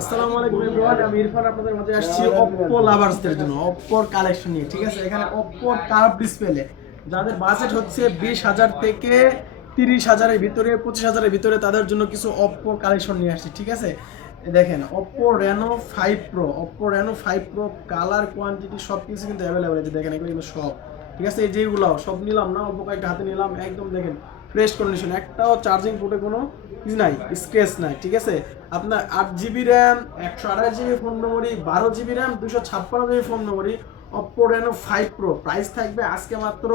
আসসালামু আলাইকুম এভরিওয়ান, আমি ইরফান আপনাদের মাঝে আসছি Oppo লাভার্সদের জন্য Oppo কালেকশন নিয়ে। ঠিক আছে, এখানে Oppo কার্ভ ডিসপ্লে যাদের বাজেট হচ্ছে 20,000 থেকে 30,000-এর ভিতরে, 25,000-এর ভিতরে, তাদের জন্য কিছু Oppo কালেকশন নিয়ে আসছি। ঠিক আছে, দেখেন Oppo Reno 5 Pro, Oppo Reno 5 Pro colour quantity সব কিছু কিন্তু অ্যাভেলেবল আছে। দেখেন এগুলো কিন্তু সব ঠিক আছে। এই যেগুলো সব নিলাম না, Oppo কয়েকটা হাতে নিলাম, একদম দেখেন ফ্রেশ কন্ডিশন, একটাও চার্জিং পোর্টে কোনো কিছু নাই, স্ক্র্যাচ নাই। ঠিক আছে, আপনার 8 GB RAM, 128 GB phone memory, 12 GB RAM, 256 GB phone memory, Oppo Reno 5 Pro price থাকবে আজকে মাত্র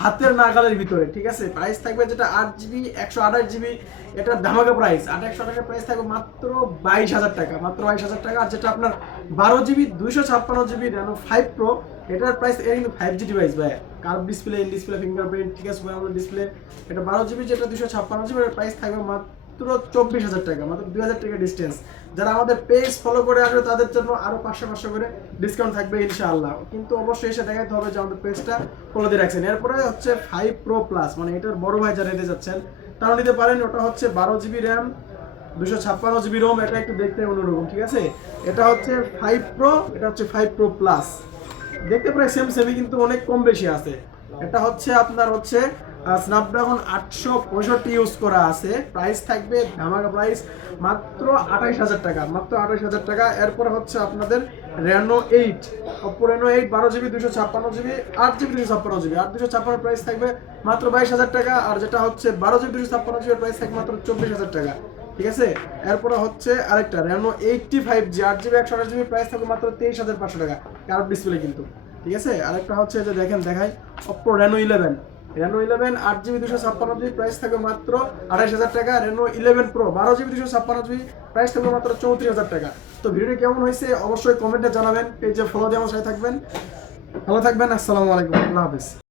হাতের নাগালের ভিতরে। ঠিক আছে, প্রাইস থাকবে যেটা 8 জিবি 128 জিবি, এটা ধামাকা প্রাইস 128 প্রাইস থাকবে মাত্র 22,000 টাকা, মাত্র 22,000 টাকা। আর যেটা আপনার 12 জিবি 256 জিবি Reno 5 Pro, এটার প্রাইস এর কিন্তু 5G ডিভাইস ভাই, curve display, in display fingerprint, ঠিক আছে, ডিসপ্লে। এটা 12 জিবি, যেটা 256 জিবি, এর প্রাইস থাকবে মাত্র 24,000 টাকা, মাত্র 2,000 টাকা ডিস্টেন্স। যারা আমাদের পেজ ফলো করে আসবে তাদের জন্য আরো 500 করে ডিসকাউন্ট থাকবে ইনশাআল্লাহ। কিন্তু অবশ্যই এসে দেখাতে হবে যে আমাদের পেজটা ফলো দিয়ে রাখছেন। এরপরে হচ্ছে 5 Pro Plus, মানে এটার বড় ভাই যারা নিতে যাচ্ছেন তারা নিতে পারেন। ওটা হচ্ছে 12 জিবি র্যাম, 256 জিবি রোম, এটা একটু দেখতে অন্যরকম। ঠিক আছে, এটা হচ্ছে 5 Pro, এটা হচ্ছে 5 Pro Plus, দেখতে প্রায় সেম সেমই কিন্তু অনেক কম বেশি আছে। এটা হচ্ছে আপনার হচ্ছে স্ন্যাপড্রাগন 865 ইউজ করা আছে। প্রাইস থাকবে ধামাকা প্রাইস মাত্র 28,000 টাকা, মাত্র 28,000 টাকা। এরপর হচ্ছে আপনাদের Reno 8, Oppo Reno 8 12 GB 256 GB, 8 GB 256 GB, 8 256 price থাকবে মাত্র 22,000 টাকা। আর যেটা হচ্ছে 12 জিবি 256 জিবি প্রাইস থাকবে মাত্র 24,000 টাকা। ঠিক আছে, এরপরে হচ্ছে আরেকটা Reno 85G 8 GB 128 GB, price থাকবে মাত্র 23,500 টাকা, কার্ভ ডিসপ্লে কিন্তু। ঠিক আছে, আরেকটা হচ্ছে যে দেখেন দেখাই Oppo Reno 11, Reno 11 8 GB 256 GB, price থাকবে মাত্র 28,000 টাকা। Reno 11 Pro 12 GB 256 GB, price থাকবে মাত্র 34,000 টাকা। তো ভিডিওটি কেমন হয়েছে অবশ্যই কমেন্টে জানাবেন, পেজে ফলো দিয়ে আমার সাথে থাকবেন। ভালো থাকবেন, আসসালামু আলাইকুম, আল্লাহ হাফেজ।